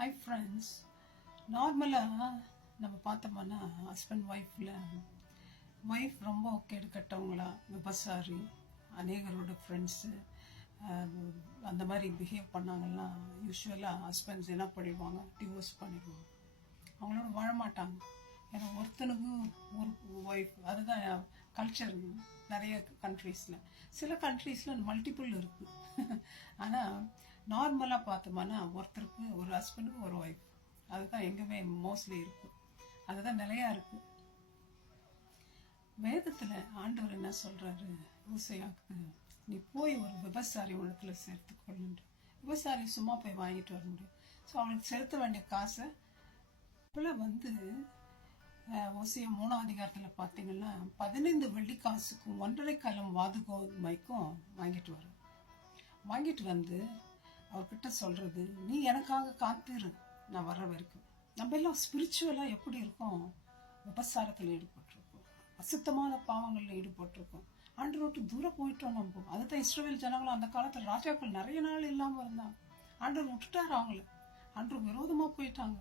Hi friends. நார்மலாக நம்ம பார்த்தோம்னா ஹஸ்பண்ட் ஒய்ஃப் ரொம்ப கெடுக்கட்டவங்களா, விபசாரி, அநேகரோட ஃப்ரெண்ட்ஸு அந்த மாதிரி பிஹேவ் பண்ணாங்கன்னா யூஸ்வலாக ஹஸ்பண்ட்ஸ் என்ன பண்ணிடுவாங்க, டிவோர்ஸ் பண்ணிடுவாங்க. அவங்களோட வாழ மாட்டாங்க. ஏன்னா ஒருத்தனுக்கு ஒரு ஒய்ஃப், அதுதான் கல்ச்சர் நிறைய கண்ட்ரீஸில். சில கண்ட்ரீஸில் மல்டிபிள் இருக்குது. ஆனால் நார்மலாக பார்த்தோம்னா ஒருத்தருக்கு ஒரு ஹஸ்பண்டுக்கு ஒரு ஒய்ஃப், அதுதான் எங்கேயுமே மோஸ்ட்லி இருக்குது. அதுதான் நிலையா இருக்குது. வேதத்தில் ஆண்டவர் என்ன சொல்கிறாரு, ஓசையாக்கு, நீ போய் ஒரு விபசாரி உள்ளத்துல சேர்த்துக்கொள்ளுன்ற. விபசாரி சும்மா போய் வாங்கிட்டு வர முடியும். ஸோ அவனுக்கு செலுத்த வேண்டிய காசை ஓசியா 3ஆம் அதிகாரத்தில் பார்த்தீங்கன்னா 15 வெள்ளிக்காசுக்கும் 1.5 கலம் வாதுகோதுமைக்கும் வாங்கிட்டு வந்து அவர்கிட்ட சொல்றது, நீ எனக்காக காத்திரு, நான் வர்ற வரைக்கும். நம்ம எல்லாம் ஸ்பிரிச்சுவலா எப்படி இருக்கோம், விபசாரத்தில் ஈடுபட்டிருக்கோம், அசுத்தமான பாவங்களில் ஈடுபட்டிருக்கோம், ஆண்டவரோட்டு தூரம் போயிட்டோம். நம்ம அதுதான் இஸ்ரவேல் ஜனங்களும் அந்த காலத்தில் ராஜாக்கள் நிறைய நாள் இல்லாமல் இருந்தாங்க. ஆண்டவர் விட்டுட்டாரு அவங்கள, ஆண்டவர் விரோதமா போயிட்டாங்க.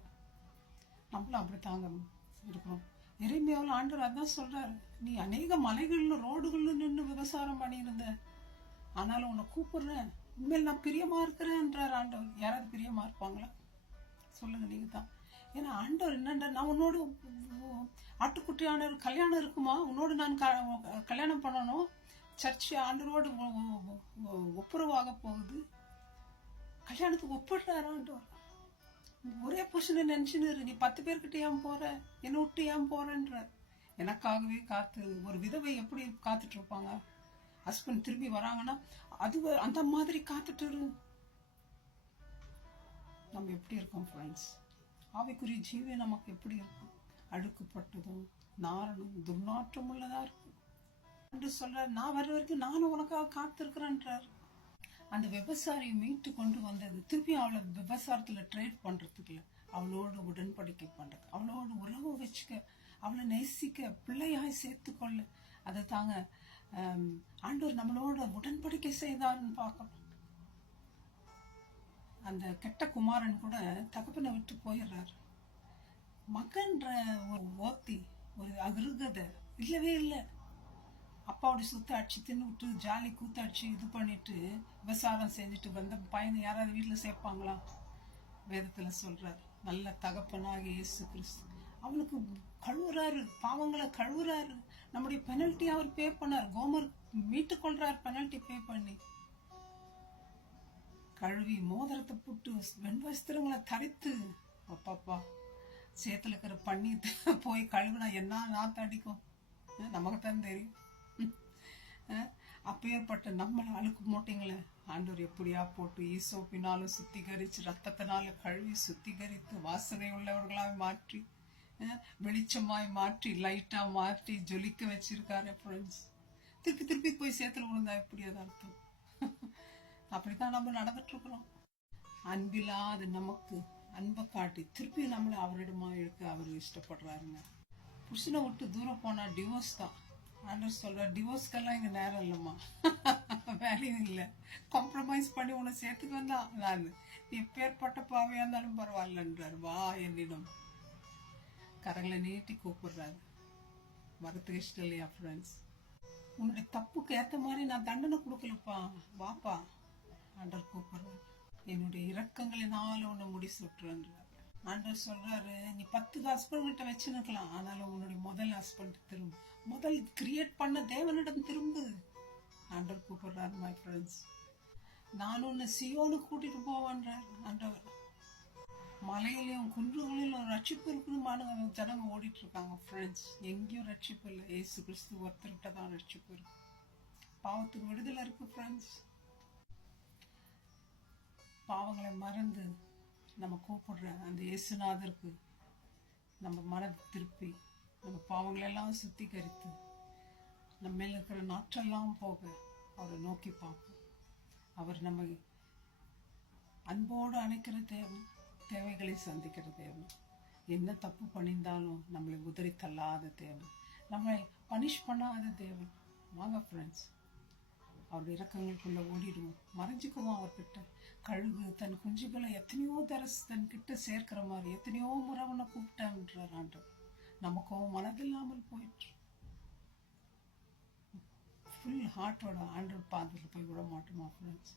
நம்மளும் அப்படித்தாங்க இருக்கிறோம். எரேமியாவில் ஆண்டவர் அதான் சொல்றாரு, நீ அநேக மலைகள்ல ரோடுகள்ல நின்று விவசாயம் பண்ணியிருந்த, ஆனாலும் உன்னை கூப்பிடுறேன், உண்மையில் நான் பிரியமா இருக்கிறேன்றார் ஆண்டவர். யாராவது பிரியமா இருப்பாங்களா சொல்லுங்க, நீங்க தான். ஏன்னா ஆண்டவர் என்னண்டா, நான் உன்னோடு ஆட்டுக்குட்டியான கல்யாணம் இருக்குமா, உன்னோடு நான் கல்யாணம் பண்ணணும், சர்ச்சு ஆண்டவரோடு ஒப்புரவாக போகுது, கல்யாணத்துக்கு ஒப்பிடுறாரு ஆண்டவர். ஒரே புருஷனை நினைச்சுன்னு, நீ 10 பேர்கிட்ட ஏன் போற, என்னை விட்டு ஏன் போறன்ற. எனக்காகவே காத்து ஒரு விதவை எப்படி காத்துட்டு இருப்பாங்க, ஹஸ்பண்ட் திரும்பி வராங்கன்னா அது அந்த மாதிரி காத்துட்டு இரு. நம்ம எப்படி இருக்கோம் ஃப்ரெண்ட்ஸ்? ஆவிக்குரிய ஜீவே நமக்கு எப்படி இருக்கும்? அழுக்குப்பட்டதும் நாரனும் துர்நாற்றம் உள்ளதா இருக்கும் என்று சொல்ற. நான் வர்ற வரைக்கும் நானும் உனக்காக காத்திருக்கிறேன்றார். அந்த விவசாயியை மீட்டு கொண்டு வந்தது திருப்பி அவளை விவசாயத்துல ட்ரேட் பண்றதுக்கு, அவளோட உடன்படிக்கை பண்றது, அவளோட உறவு வச்சுக்க, அவளை நேசிக்க, பிள்ளையாய் சேர்த்துக்கொள்ள. அதை தாங்க ஆண்டவர் நம்மளோட உடன்படிக்கை செய்தாருன்னு பார்க்கணும். அந்த கெட்ட குமாரன் கூட தகப்பனை விட்டு போயிடுறாரு. மகன்ற ஒரு ஓத்தி, ஒரு அகிருகதை இல்லவே இல்லை. அப்பாவோட சொத்தை அடிச்சு தின்னு விட்டு ஜாலி கூத்தாடிச்சு இது பண்ணிட்டு விவசாயம் செஞ்சுட்டு வந்த பையனை யாராவது வீட்டில் சேர்ப்பாங்களா? வேதத்துல சொல்றாரு, நல்ல தகப்பனாக இயேசு கிறிஸ்து அவனுக்கு கழுவுறாரு, பாவங்களை கழுவுறாரு. நம்முடைய பெனல்ட்டி அவர் பே பண்ணார். கோமர் மீட்டு கொள்றார் பெனல்ட்டி பே பண்ணி. கழுவி மோதிரத்தை போட்டு வெண்வஸ்திரங்களை தரித்து, அப்பாப்பா சேத்துல இருக்கிற பண்ணி போய் கழுவுனா என்ன நாத்து அடிக்கும் நமக்கு தான் தெரியும். அப்பேற்பட்ட நம்மளை அழுக்கு மூட்டைங்களை ஆண்டவர் எப்படியா போட்டு ஈசோப்பினாலும் சுத்திகரிச்சு, ரத்தத்தினால கழுவி சுத்திகரித்து, வாசனை உள்ளவர்களாய் மாற்றி, வெளிச்சமாய் மாற்றி, லைட்டா மாற்றி, ஜொலிக்க வச்சிருக்காரு ஃப்ரெண்ட்ஸ். திருப்பி போய் சேத்துல விழுந்தா எப்படி அது அர்த்தம்? அப்படித்தான் நம்ம நடந்துட்டு இருக்கிறோம். அன்பில்லாது நமக்கு அன்பை காட்டி திருப்பி நம்மளை அவரிடமா இழுக்க அவர் இஷ்டப்படுறாருங்க. புருஷனை விட்டு தூரம் போனா டிவோர்ஸ் தான். ஆண்டவர் சொல்ற, டிவோர்ஸ்க்கெல்லாம் இங்க நேரம் இல்லைம்மா, வேலையும் இல்லை, காம்ப்ரமைஸ் பண்ணி உன்னை சேர்த்துக்கு வந்தா நான், நீ எப்பேற்பட்ட பாவையா இருந்தாலும் பரவாயில்லன்றாரு. வா என்னிடம் கரங்களை நீட்டி கூப்பிடுறாரு. வரத்துக்கு இஷ்டம் இல்லையா ஃப்ரெண்ட்ஸ்? உன்னுடைய தப்புக்கு ஏத்த மாதிரி நான் தண்டனை கொடுக்கலப்பா, வாப்பா ஆண்டவர் கூப்பிடுறாரு. என்னுடைய இரக்கங்களினால உன்னை முடிச்சு விட்டுறேன்றார். ஆண்டவர் சொல்றாரு, நீ 10 ஹஸ்பண்ட் கிட்ட வச்சுருக்கலாம், ஆனாலும் உன்னுடைய முதல் ஹஸ்பண்ட் திரும்ப, முதல் கிரியேட் பண்ண தேவனிடம் திரும்பு. ஆண்டவர் கூப்பிடுறாரு. மை ஃப்ரெண்ட்ஸ், நான் உன்னை சியோனுக்கு கூட்டிட்டு போவான்றார் ஆண்டவர். மலையிலையும் குன்றுகளிலும் ரட்சிப்பு இருக்குன்னு ஜனங்க ஓடிட்டு இருக்காங்க ஃப்ரெண்ட்ஸ். எங்கேயும் ரட்சிப்பு இல்லை. ஏசு கிறிஸ்து ஒருத்தர்கிட்ட தான் ரட்சிப்பு இருக்கு. பாவத்துக்கு விடுதலை இருக்கு ஃப்ரெண்ட்ஸ். பாவங்களை மறந்து நம்ம கூப்பிடுற அந்த இயேசுநாதருக்கு நம்ம மனதை திருப்பி, நம்ம பாவங்களெல்லாம் சுத்திகரித்து, நம்ம மேல இருக்கிற நாற்றெல்லாம் போக அவரை நோக்கி பார்ப்போம். அவர் நம்ம அன்போடு அணைக்கிற தேவன், தேவைகளை சந்திக்கிற தேவன், என்ன தப்பு பண்ணியிருந்தாலும் நம்மளை உதறி தள்ளாத தேவன், நம்மளை பனிஷ் பண்ணாத தேவன். வாங்க ஃப்ரெண்ட்ஸ், அவருடைய இறக்கங்களுக்குள்ள ஓடிடுவோம், மறைஞ்சுக்குவோம் அவர்கிட்ட. கழுகு தன் குஞ்சுகளை எத்தனையோ தன் கிட்ட சேர்க்கிற மாதிரி எத்தனையோ முறை அவனை கூப்பிட்டான்றார் ஆண்டவர். நமக்கும் மனதில்லாமல் போயிட்டு ஃபுல் ஹார்ட்டோட ஆண்டவர் பாதத்தில் போய் விட மாட்டோமா ஃப்ரெண்ட்ஸ்?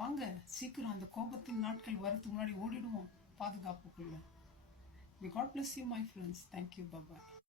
வாங்க சீக்கிரம் அந்த கோபத்தின் நாட்கள் வரதுக்கு முன்னாடி ஓடிடுவோம் பாதுகாப்புக்குள்ள. God bless you, my friends. Thank you. Bye bye.